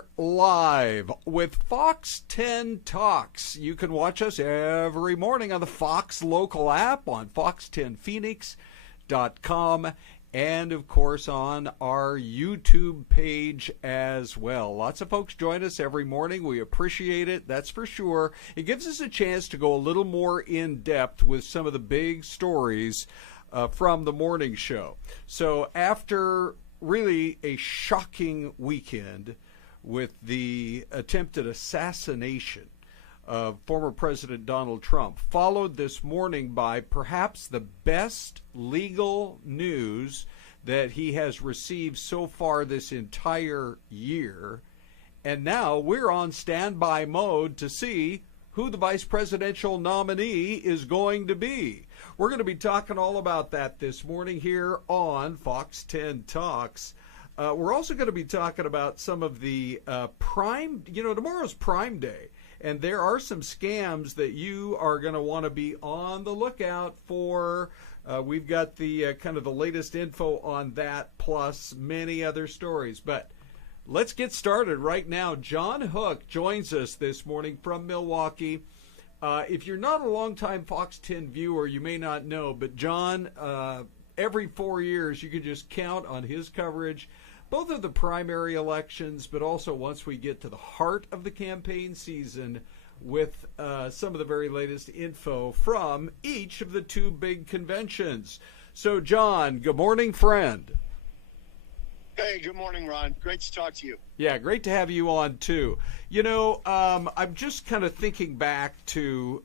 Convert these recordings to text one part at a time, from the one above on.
are live with Fox 10 Talks. You can watch us every morning on the Fox local app, on fox10phoenix.com, and, of course, on our YouTube page as well. Lots of folks join us every morning. We appreciate it, that's for sure. It gives us a chance to go a little more in-depth with some of the big stories from the morning show. So after really a shocking weekend with the attempted assassination of former President Donald Trump, followed this morning by perhaps the best legal news that he has received so far this entire year. And now we're on standby mode to see who the vice presidential nominee is going to be. We're going to be talking all about that this morning here on Fox 10 Talks. We're also going to be talking about some of the Prime, tomorrow's Prime Day, and there are some scams that you are going to want to be on the lookout for. We've got the kind of the latest info on that, plus many other stories. But let's get started right now. John Hook joins us this morning from Milwaukee. If you're not a longtime Fox 10 viewer, you may not know, but John, every 4 years, you can just count on his coverage, both of the primary elections, but also once we get to the heart of the campaign season with some of the very latest info from each of the two big conventions. So, John, good morning, friend. Hey, good morning, Ron. Great to talk to you. Yeah, great to have you on, too. I'm just kind of thinking back to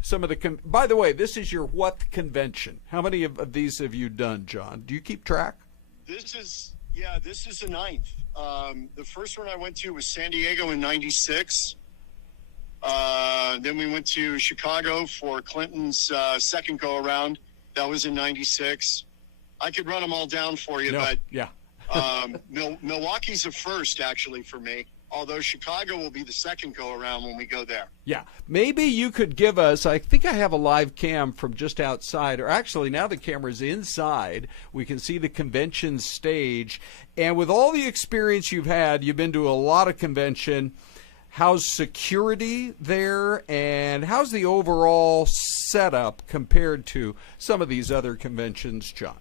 some of the... By the way, this is your what convention? How many of these have you done, John? Do you keep track? This is the ninth. The first one I went to was San Diego in 96. Then we went to Chicago for Clinton's second go-around. That was in 96. I could run them all down for you, but... Yeah. Milwaukee's a first, actually, for me, although Chicago will be the second go-around when we go there. Yeah. Maybe you could give us, I think I have a live cam from just outside, or actually now the camera's inside. We can see the convention stage. And with all the experience you've had, you've been to a lot of convention. How's security there, and how's the overall setup compared to some of these other conventions, John?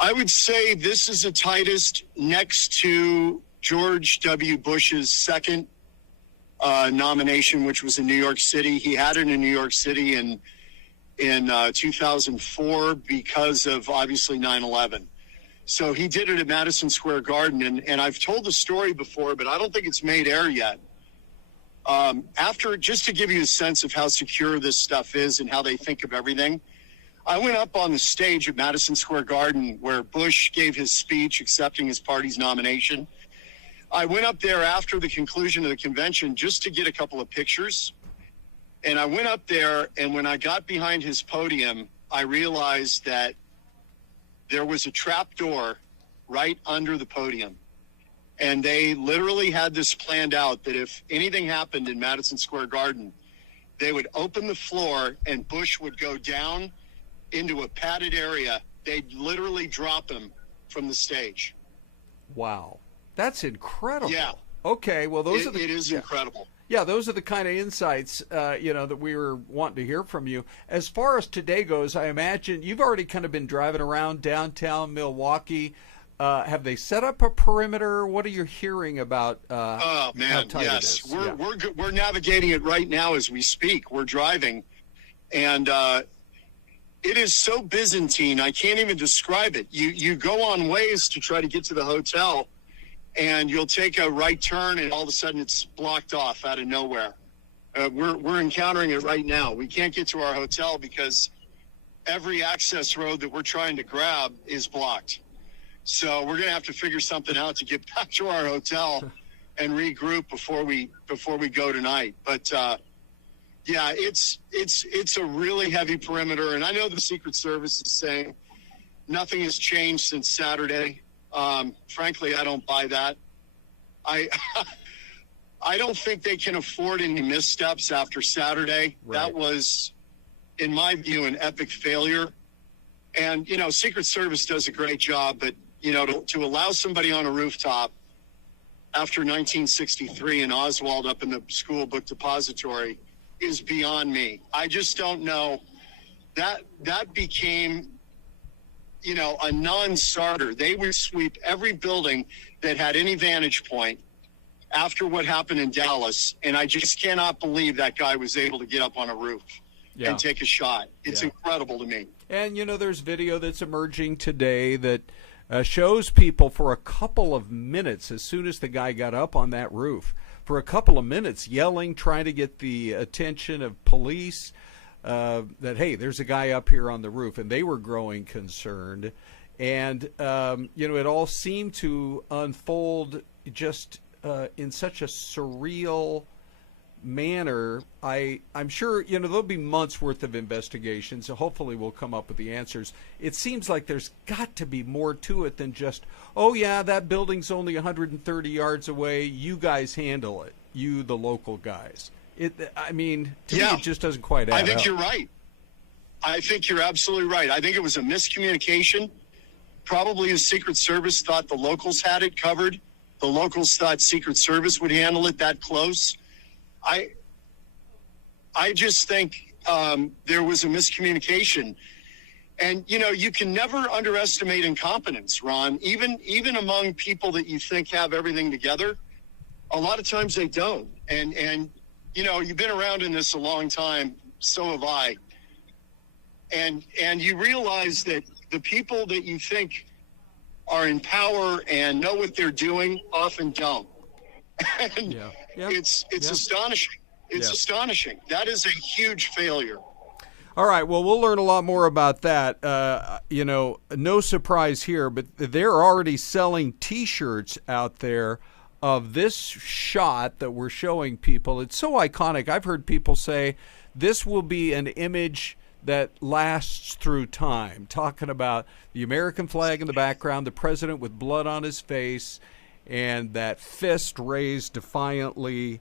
I would say this is the tightest next to George W. Bush's second nomination, which was in New York City. He had it in New York City in 2004 because of, obviously, 9/11. So he did it at Madison Square Garden, and I've told the story before, but I don't think it's made air yet. Just to give you a sense of how secure this stuff is and how they think of everything, I went up on the stage at Madison Square Garden where Bush gave his speech accepting his party's nomination. I went up there after the conclusion of the convention just to get a couple of pictures. And I went up there, and when I got behind his podium, I realized that there was a trap door right under the podium. And they literally had this planned out that if anything happened in Madison Square Garden, they would open the floor and Bush would go down into a padded area. They'd literally drop him from the stage. Wow. That's incredible. Yeah. Okay, well, it is incredible. Yeah, those are the kind of insights, that we were wanting to hear from you. As far as today goes, I imagine you've already kind of been driving around downtown Milwaukee. Have they set up a perimeter? What are you hearing about oh, man, how tight yes. it is? We're navigating it right now as we speak. We're driving, and it is so Byzantine, I can't even describe it. You go on ways to try to get to the hotel, and you'll take a right turn, and all of a sudden it's blocked off out of nowhere. We're encountering it right now. We can't get to our hotel because every access road that we're trying to grab is blocked. So we're going to have to figure something out to get back to our hotel and regroup before we go tonight. But yeah, it's a really heavy perimeter, and I know the Secret Service is saying nothing has changed since Saturday. Frankly, I don't buy that. I don't think they can afford any missteps after Saturday. Right. That was, in my view, an epic failure. And, Secret Service does a great job, but, to allow somebody on a rooftop after 1963 in Oswald up in the school book depository is beyond me. I just don't know. That became, you know, a non-starter. They would sweep every building that had any vantage point after what happened in Dallas, and I just cannot believe that guy was able to get up on a roof and take a shot. It's incredible to me. And, you know, there's video that's emerging today that shows people for a couple of minutes, as soon as the guy got up on that roof, for a couple of minutes yelling, trying to get the attention of police that, hey, there's a guy up here on the roof, and they were growing concerned. And, you know, it all seemed to unfold just in such a surreal manner. I'm sure, you know, there'll be months worth of investigation, so hopefully we'll come up with the answers. It seems like there's got to be more to it than just, oh yeah, that building's only 130 yards away, you guys handle it, you the local guys. I mean, to me it just doesn't quite add up. I think you're right. I think you're absolutely right. I think it was a miscommunication. Probably the Secret Service thought the locals had it covered. The locals thought Secret Service would handle it that close. I just think there was a miscommunication. And, you know, you can never underestimate incompetence, Ron. Even among people that you think have everything together, a lot of times they don't. And you know, you've been around in this a long time, so have I. And you realize that the people that you think are in power and know what they're doing often don't. And it's astonishing. It's astonishing. That is a huge failure. All right, well, we'll learn a lot more about that. You know, no surprise here, but they're already selling T-shirts out there of this shot that we're showing people. It's so iconic. I've heard people say this will be an image that lasts through time, talking about the American flag in the background, the president with blood on his face, and that fist raised defiantly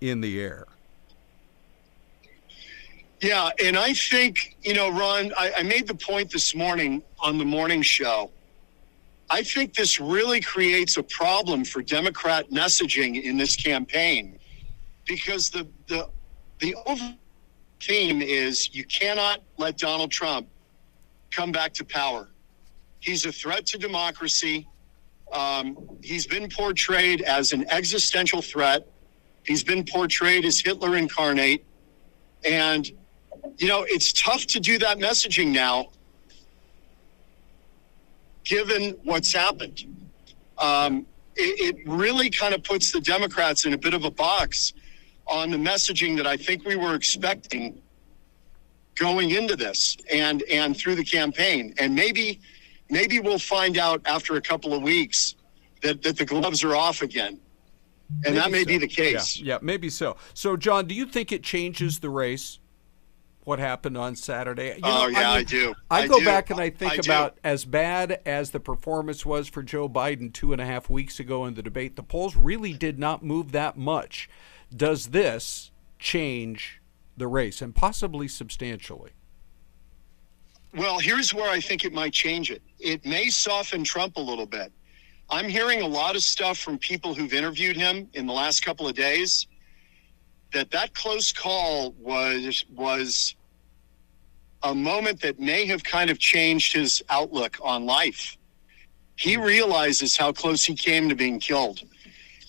in the air. Yeah, and I think, you know, Ron, I made the point this morning on the morning show. I think this really creates a problem for Democrat messaging in this campaign, because the overall theme is you cannot let Donald Trump come back to power. He's a threat to democracy. He's been portrayed as an existential threat. He's been portrayed as Hitler incarnate. And, you know, it's tough to do that messaging now, given what's happened. It really kind of puts the Democrats in a bit of a box on the messaging that I think we were expecting going into this and through the campaign. And maybe we'll find out after a couple of weeks that the gloves are off again. And maybe that may be the case. Yeah, maybe so. So, John, do you think it changes the race, what happened on Saturday? You know, I do. I go back and I think about as bad as the performance was for Joe Biden 2.5 weeks ago in the debate, the polls really did not move that much. Does this change the race, and possibly substantially? Well, here's where I think it might change it. It may soften Trump a little bit. I'm hearing a lot of stuff from people who've interviewed him in the last couple of days that close call was a moment that may have kind of changed his outlook on life. He realizes how close he came to being killed,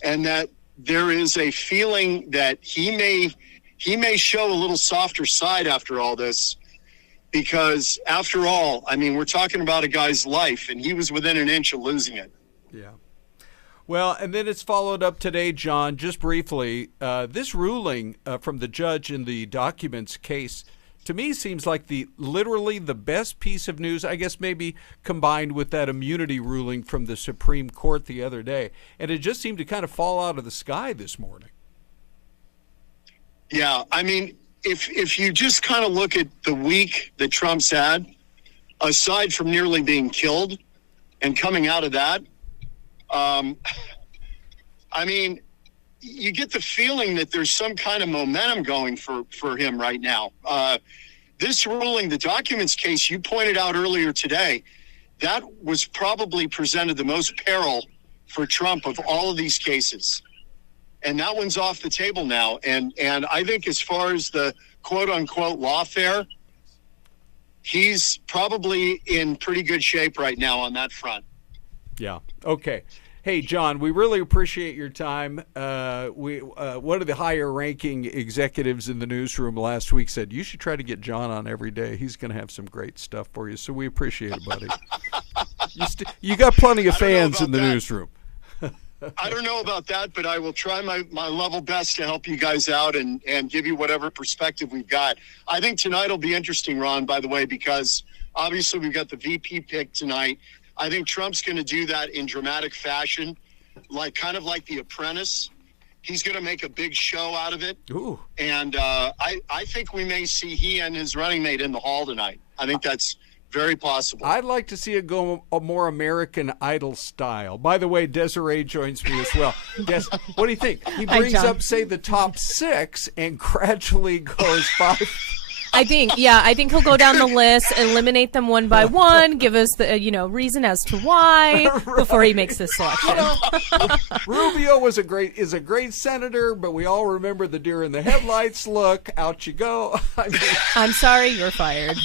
and that there is a feeling that he may show a little softer side after all this, because after all, I mean, we're talking about a guy's life, and he was within an inch of losing it. Yeah. Well, and then it's followed up today, John, just briefly. This ruling from the judge in the documents case, to me, seems like literally the best piece of news, I guess maybe combined with that immunity ruling from the Supreme Court the other day. And it just seemed to kind of fall out of the sky this morning. Yeah, I mean, if you just kind of look at the week that Trump's had, aside from nearly being killed and coming out of that, I mean, you get the feeling that there's some kind of momentum going for him right now. This ruling, the documents case you pointed out earlier today, that was probably presented the most peril for Trump of all of these cases. And that one's off the table now. And I think as far as the quote unquote lawfare, he's probably in pretty good shape right now on that front. Yeah. Okay. Hey, John, we really appreciate your time. One of the higher-ranking executives in the newsroom last week said, you should try to get John on every day. He's going to have some great stuff for you, so we appreciate it, buddy. You got plenty of fans in the newsroom. I don't know about that, but I will try my level best to help you guys out and give you whatever perspective we've got. I think tonight will be interesting, Ron, by the way, because obviously we've got the VP pick tonight. I think Trump's going to do that in dramatic fashion, kind of like The Apprentice. He's going to make a big show out of it. Ooh. And I think we may see he and his running mate in the hall tonight. I think that's very possible. I'd like to see it go a more American Idol style. By the way, Desiree joins me as well. What do you think? He brings up, say, the top 6 and gradually goes 5. I think he'll go down the list, eliminate them one by one, give us the reason as to why before he makes this selection. Rubio is a great senator, but we all remember the deer in the headlights look. Out you go. I'm sorry, you're fired.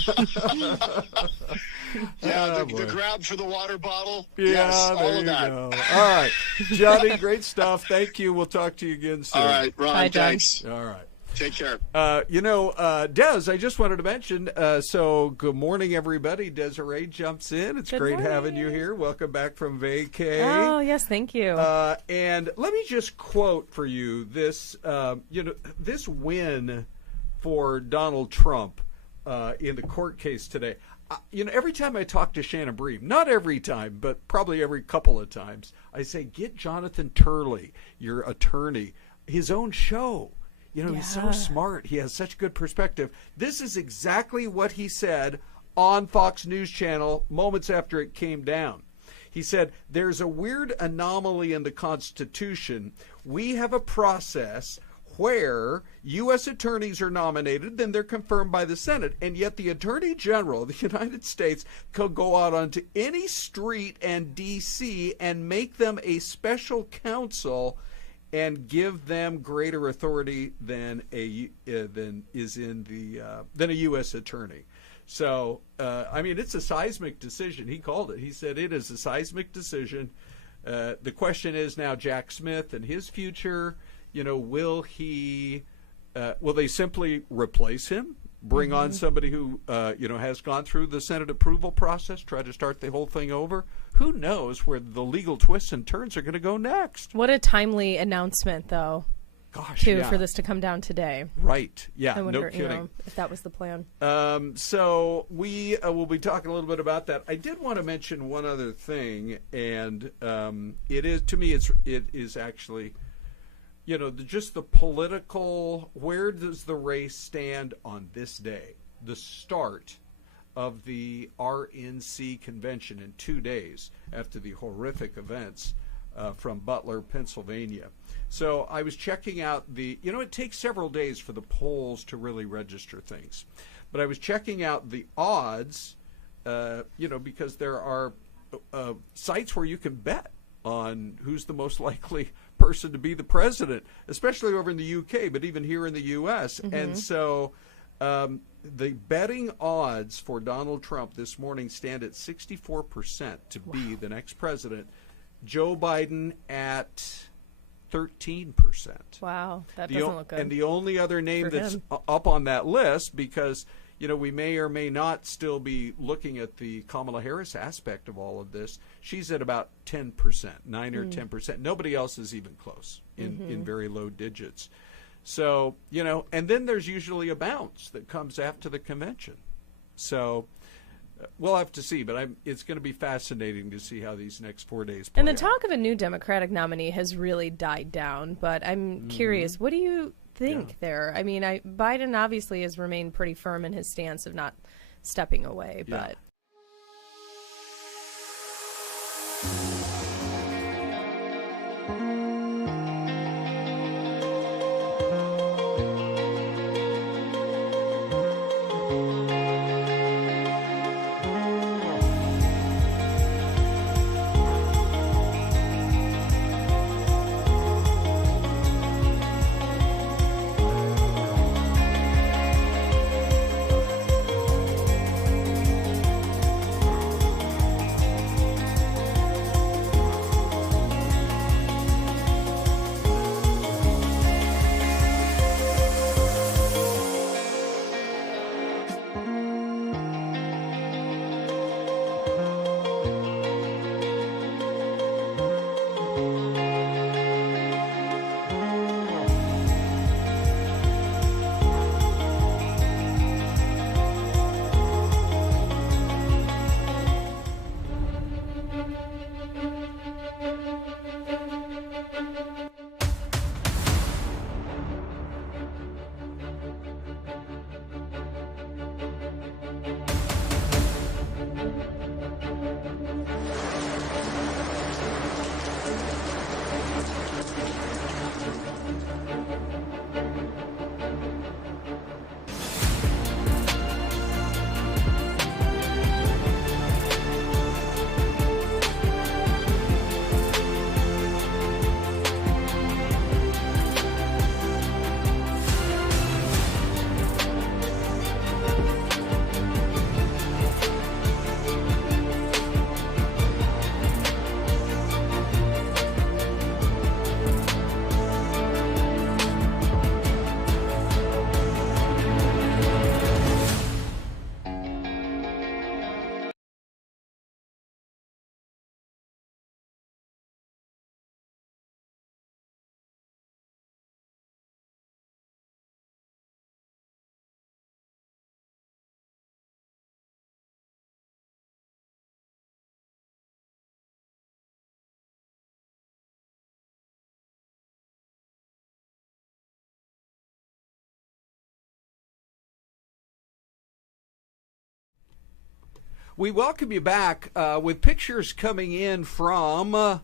Yeah, the grab for the water bottle. Yeah, yes, all of that. Go. All right, Johnny, great stuff. Thank you. We'll talk to you again soon. All right, Ron, Bye, John. thanks. All right. Take care. Des, I just wanted to mention, so good morning, everybody. Desiree jumps in. It's great having you here. Welcome back from vacay. Oh, yes, thank you. And let me just quote for you this, this win for Donald Trump in the court case today. Every time I talk to Shannon Bream, not every time, but probably every couple of times, I say, get Jonathan Turley, your attorney, his own show. He's so smart. He has such good perspective. This is exactly what he said on Fox News Channel moments after it came down. He said, there's a weird anomaly in the Constitution. We have a process where U.S. attorneys are nominated, then they're confirmed by the Senate, and yet the Attorney General of the United States could go out onto any street in D.C. and make them a special counsel and give them greater authority than a U.S. attorney. So, it's a seismic decision. He called it. He said it is a seismic decision. The question is now Jack Smith and his future. Will they simply replace him? Bring on somebody who, has gone through the Senate approval process, try to start the whole thing over? Who knows where the legal twists and turns are going to go next? What a timely announcement, though. Gosh, for this to come down today. Right. Yeah, I wonder, no kidding. If that was the plan. So we will be talking a little bit about that. I did want to mention one other thing, and it is actually, just the political, where does the race stand on this day, the start of the RNC convention in 2 days after the horrific events from Butler, Pennsylvania. So I was checking out it takes several days for the polls to really register things. But I was checking out the odds, because there are sites where you can bet on who's the most likely person to be the president, especially over in the UK, but even here in the US. Mm-hmm. And so the betting odds for Donald Trump this morning stand at 64% to be the next president. Joe Biden at 13%. Wow, that doesn't look good. And the only other name that's up on that list, because we may or may not still be looking at the Kamala Harris aspect of all of this. She's at about 10%, 9 or 10%. Nobody else is even close in very low digits. So, and then there's usually a bounce that comes after the convention. So we'll have to see, but it's going to be fascinating to see how these next 4 days play And the out. talk of a new Democratic nominee has really died down, but I'm curious, what do you think there? I mean, Biden obviously has remained pretty firm in his stance of not stepping away, but... We welcome you back with pictures coming in from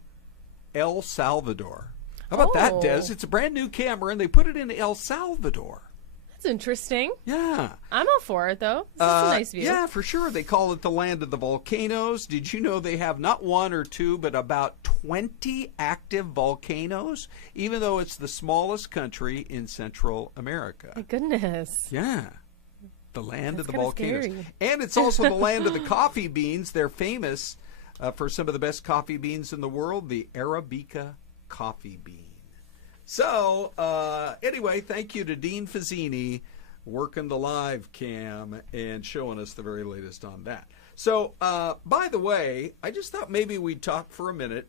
El Salvador. How about that, Des? It's a brand new camera, and they put it in El Salvador. That's interesting. Yeah. I'm all for it, though. This is a nice view. Yeah, for sure. They call it the land of the volcanoes. Did you know they have not one or two, but about 20 active volcanoes, even though it's the smallest country in Central America? My goodness. Yeah. The land of the volcanoes. Scary. And it's also the land of the coffee beans. They're famous for some of the best coffee beans in the world, the Arabica coffee bean. So, anyway, thank you to Dean Fazzini working the live cam and showing us the very latest on that. So, by the way, I just thought maybe we'd talk for a minute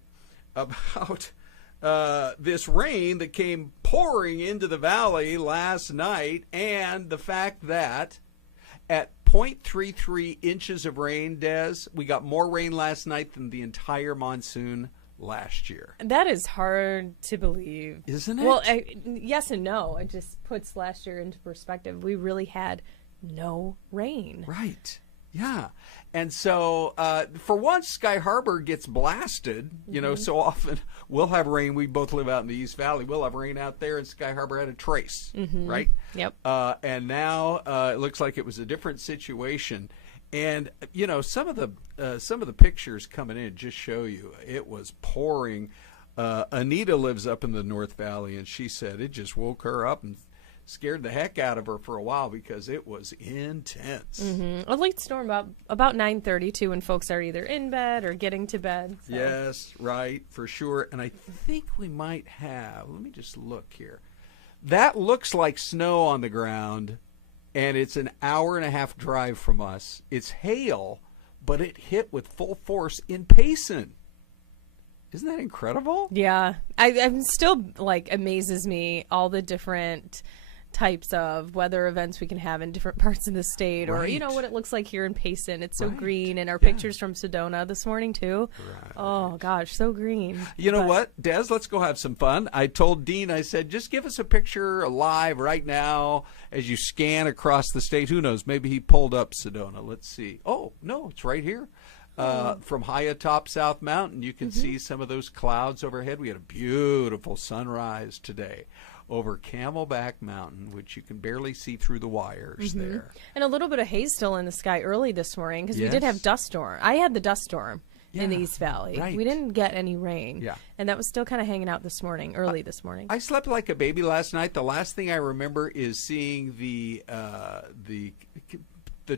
about this rain that came pouring into the valley last night, and the fact that at 0.33 inches of rain, Des, we got more rain last night than the entire monsoon last year. That is hard to believe. Isn't it? Well, yes and no. It just puts last year into perspective. We really had no rain. Right. Yeah. And so, for once, Sky Harbor gets blasted. You know, so often we'll have rain. We both live out in the East Valley. We'll have rain out there, and Sky Harbor had a trace, right? Yep. And now it looks like it was a different situation. And you know, some of the pictures coming in just show you it was pouring. Anita lives up in the North Valley, and she said it just woke her up and scared the heck out of her for a while because it was intense. A late storm about 9:30 too, when folks are either in bed or getting to bed. So. Yes, right, for sure. And I think we might have. Let me just look here. That looks like snow on the ground. And it's an hour and a half drive from us. It's hail, but it hit with full force in Payson. Isn't that incredible? Yeah. I'm still, amazes me all the different types of weather events we can have in different parts of the state, or you know what it looks like here in Payson. It's so green, and our pictures from Sedona this morning too. Right. Oh gosh, so green. You know what, Des, let's go have some fun. I told Dean, I said, just give us a picture live right now as you scan across the state. Who knows, maybe he pulled up Sedona. Let's see. Oh no, it's right here. From high atop South Mountain, you can see some of those clouds overhead. We had a beautiful sunrise today over Camelback Mountain, which you can barely see through the wires there. And a little bit of haze still in the sky early this morning, because we did have dust storm. I had the dust storm in the East Valley. Right. We didn't get any rain. Yeah. And that was still kind of hanging out this morning, early this morning. I slept like a baby last night. The last thing I remember is seeing the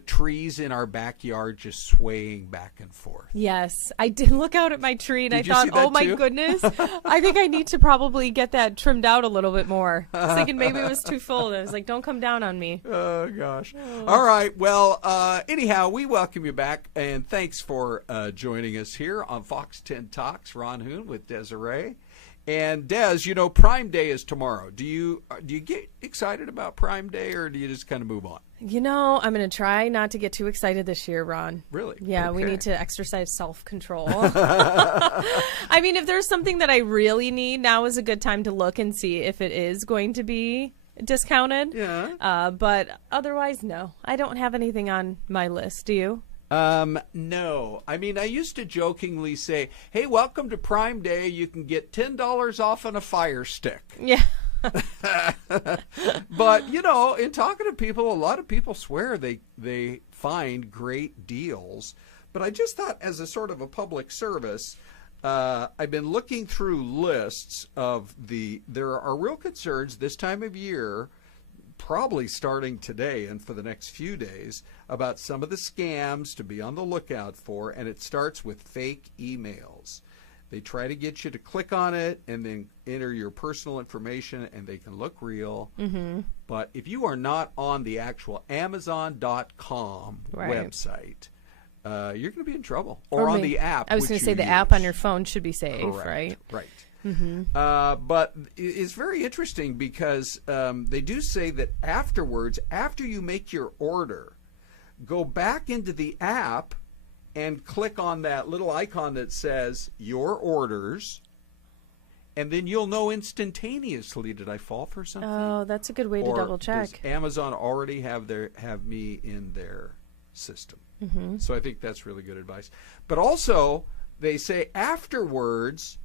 trees in our backyard just swaying back and forth. Yes. I did look out at my tree and I thought, oh my goodness, I think I need to probably get that trimmed out a little bit more. I was thinking maybe it was too full. And I was like, don't come down on me. Oh, gosh. All right. Well, anyhow, we welcome you back, and thanks for joining us here on Fox 10 Talks. Ron Hoon with Desiree. And Des, you know, Prime Day is tomorrow. Do you get excited about Prime Day, or do you just kind of move on? You know, I'm going to try not to get too excited this year, Ron. Really? Yeah, okay. We need to exercise self-control. I mean, if there's something that I really need, now is a good time to look and see if it is going to be discounted. Yeah. But otherwise, no. I don't have anything on my list. Do you? No. I mean, I used to jokingly say, hey, welcome to Prime Day. You can get $10 off on a Fire Stick. Yeah. But, you know, in talking to people, a lot of people swear they find great deals. But I just thought, as a sort of a public service, I've been looking through lists of there are real concerns this time of year, probably starting today and for the next few days, about some of the scams to be on the lookout for, and it starts with fake emails. They try to get you to click on it and then enter your personal information, and they can look real. But if you are not on the actual Amazon.com website, you're going to be in trouble. Or on the app. I was going to say the app on your phone should be safe, right? Right. But it's very interesting because they do say that afterwards, after you make your order, go back into the app and click on that little icon that says your orders, and then you'll know instantaneously, did I fall for something? Oh, that's a good way to double check. Does Amazon already have me in their system. So I think that's really good advice. But also, they say afterwards,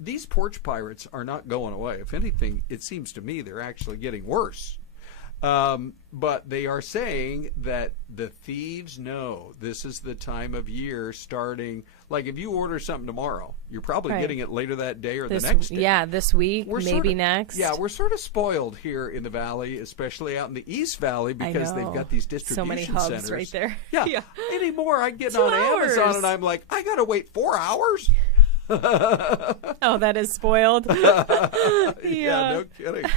these porch pirates are not going away. If anything, it seems to me they're actually getting worse. But they are saying that the thieves know this is the time of year starting. Like if you order something tomorrow, you're probably getting it later that day or the next day. Yeah, this week, maybe next. Yeah, we're sort of spoiled here in the Valley, especially out in the East Valley, because they've got these distribution centers. So many hubs centers right there. Yeah. Anymore, I get on Amazon and I'm like, I got to wait 4 hours? Oh, that is spoiled. Yeah, no kidding.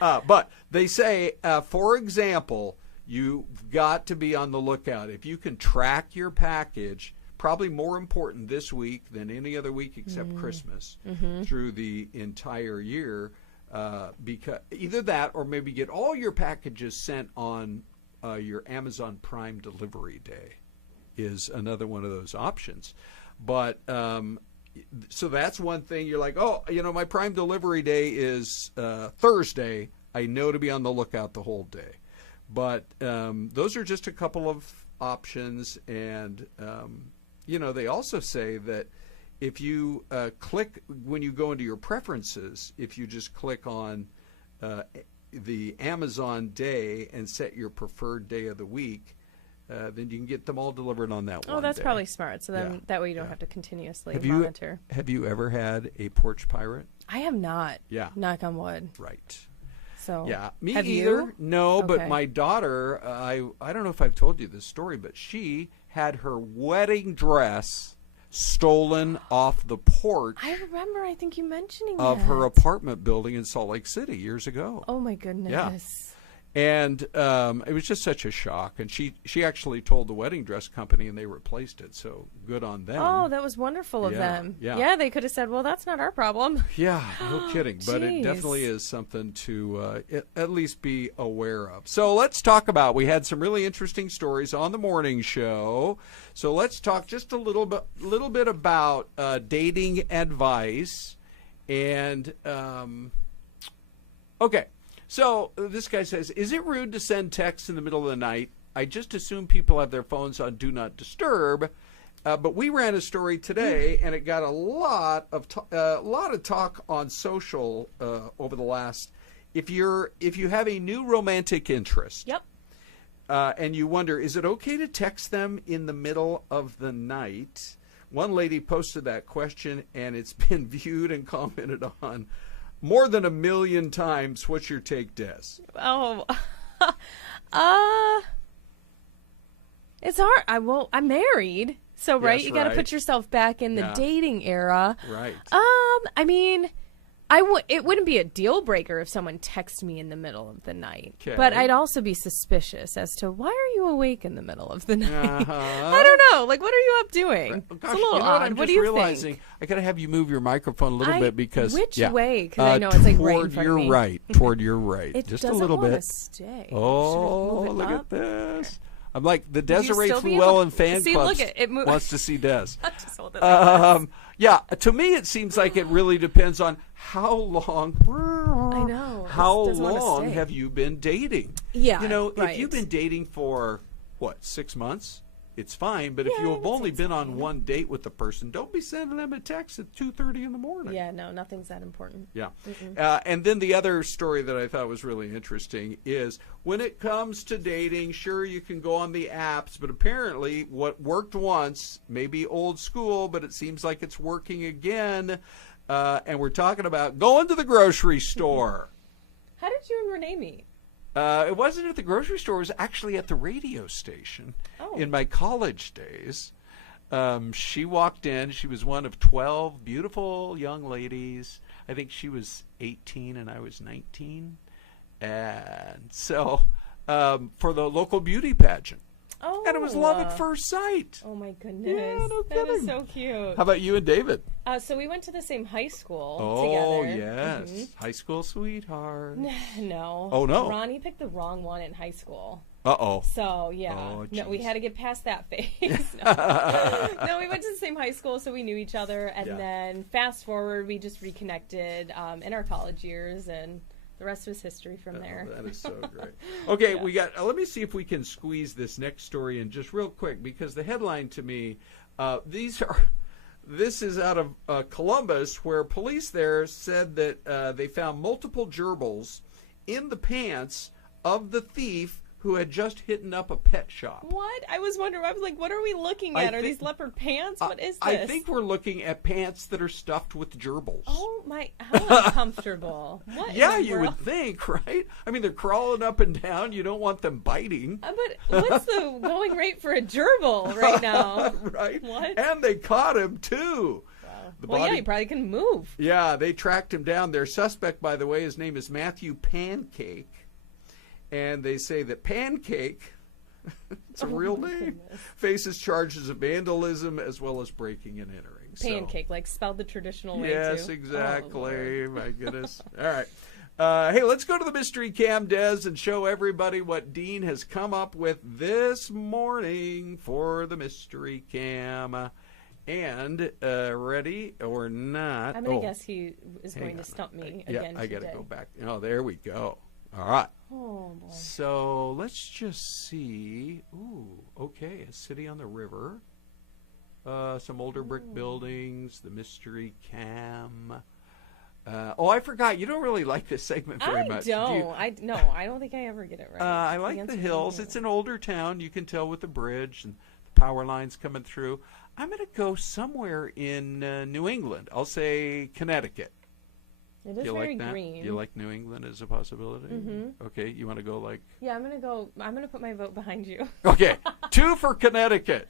But they say, for example, you've got to be on the lookout. If you can track your package, probably more important this week than any other week except Christmas, through the entire year, because either that or maybe get all your packages sent on your Amazon Prime delivery day is another one of those options. But so that's one thing. You're like, oh, my Prime delivery day is Thursday. I know to be on the lookout the whole day. But those are just a couple of options. And, they also say that if you click, when you go into your preferences, if you just click on the Amazon day and set your preferred day of the week, then you can get them all delivered on that one day. Oh, that's probably smart. So then that way you don't have to continuously monitor. Have you ever had a porch pirate? I have not. Yeah. Knock on wood. Right. So yeah, me have either. You? No, okay. But my daughter, I don't know if I've told you this story, but she had her wedding dress stolen off the porch. I remember. I think you mentioning of that. her apartment building in Salt Lake City years ago. Oh my goodness. Yeah. And it was just such a shock. And she actually told the wedding dress company, and they replaced it. So good on them. Oh, that was wonderful of them. Yeah, they could have said, well, that's not our problem. Yeah, no kidding. But it definitely is something to at least be aware of. So let's talk about, we had some really interesting stories on the morning show. So let's talk just a little bit about dating advice. And, okay. So this guy says, is it rude to send texts in the middle of the night? I just assume people have their phones on Do Not Disturb. But we ran a story today, and it got a lot of talk on social over the last. If you have a new romantic interest, yep, and you wonder, is it okay to text them in the middle of the night? One lady posted that question, and it's been viewed and commented on more than 1 million times. What's your take, Des? Oh, it's hard. I'm married, so right, you got to put yourself back in the dating era, right? I mean, it wouldn't be a deal breaker if someone texted me in the middle of the night, but I'd also be suspicious as to why are you awake in the middle of the night? I don't know. Like, what are you up doing? Gosh, it's a little odd. What do you realizing, think? I gotta have you move your microphone a little bit because which way? Because I know it's like right in front of me. Toward your right, it just a little bit. Stay. Oh, look at this. I'm like the Desiree Fluellen fan club wants to see Des. Just hold it like yeah, to me it seems like it really depends on how long. I know. How long have you been dating? Yeah, if you've been dating for 6 months, it's fine. But if you have only been on one date with the person, don't be sending them a text at 2:30 in the morning. Yeah, no, nothing's that important. Yeah. And then the other story that I thought was really interesting is when it comes to dating, sure, you can go on the apps, but apparently what worked once may be old school, but it seems like it's working again. And we're talking about going to the grocery store. How did you and Renee meet? It wasn't at the grocery store. It was actually at the radio station in my college days. She walked in. She was one of 12 beautiful young ladies. I think she was 18 and I was 19. And so for the local beauty pageant. Oh. And it was love at first sight. Oh, my goodness. Yeah, no kidding. That is so cute. How about you and David? So we went to the same high school together. Oh, yes. Mm-hmm. High school sweetheart. No. Oh, no. Ronnie picked the wrong one in high school. Uh-oh. So, yeah. Oh, no, we had to get past that phase. No, we went to the same high school, so we knew each other. And then fast forward, we just reconnected in our college years. And The rest was history from there. That is so great. Okay, we got. Let me see if we can squeeze this next story in just real quick, because the headline to me, this is out of Columbus, where police there said that they found multiple gerbils in the pants of the thief who had just hitten up a pet shop. What? I was wondering. I was like, what are we looking at? Are these leopard pants? What is this? I think we're looking at pants that are stuffed with gerbils. Oh, my. How uncomfortable. What? Yeah, you would think, right? I mean, they're crawling up and down. You don't want them biting. But what's the going rate for a gerbil right now? Right? What? And they caught him, too. Wow. Yeah, he probably can move. Yeah, they tracked him down. Their suspect, by the way, his name is Matthew Pancake. And they say that Pancake, it's a real name, faces charges of vandalism as well as breaking and entering. Pancake, like spelled the traditional way, yes, too. Exactly. Oh, my goodness. All right. Hey, let's go to the Mystery Cam, Des, and show everybody what Dean has come up with this morning for the Mystery Cam. And ready or not? I'm going to guess he is going to stump me again. Yeah, I got to go back. Oh, there we go. All right. Oh, boy. So let's just see. Ooh, okay. A city on the river. Some older brick buildings. The Mystery Cam. I forgot. You don't really like this segment very much. I don't think I ever get it right. I like the hills. It's an older town. You can tell with the bridge and the power lines coming through. I'm going to go somewhere in New England. I'll say Connecticut. It is very green. You like New England as a possibility? Mm-hmm. Okay, you want to go like... Yeah, I'm going to put my vote behind you. Okay, 2 for Connecticut.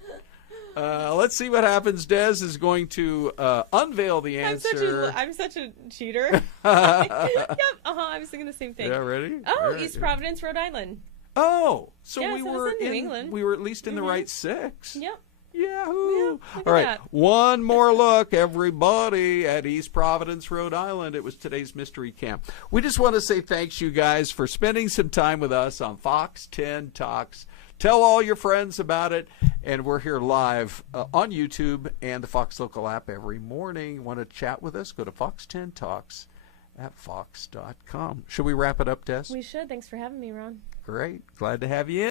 Let's see what happens. Des is going to unveil the answer. I'm such a cheater. Yep, I was thinking the same thing. Yeah, ready? Oh, right. East Providence, Rhode Island. Oh, so yeah, we were in New England. We were at least in the right 6. Yep. Yahoo! Yeah, all right, that. One more look, everybody, at East Providence, Rhode Island. It was today's Mystery Camp. We just want to say thanks, you guys, for spending some time with us on Fox 10 Talks. Tell all your friends about it, and we're here live on YouTube and the Fox Local app every morning. Want to chat with us? Go to Fox 10 Talks at fox.com. Should we wrap it up, Des? We should. Thanks for having me, Ron. Great. Glad to have you in.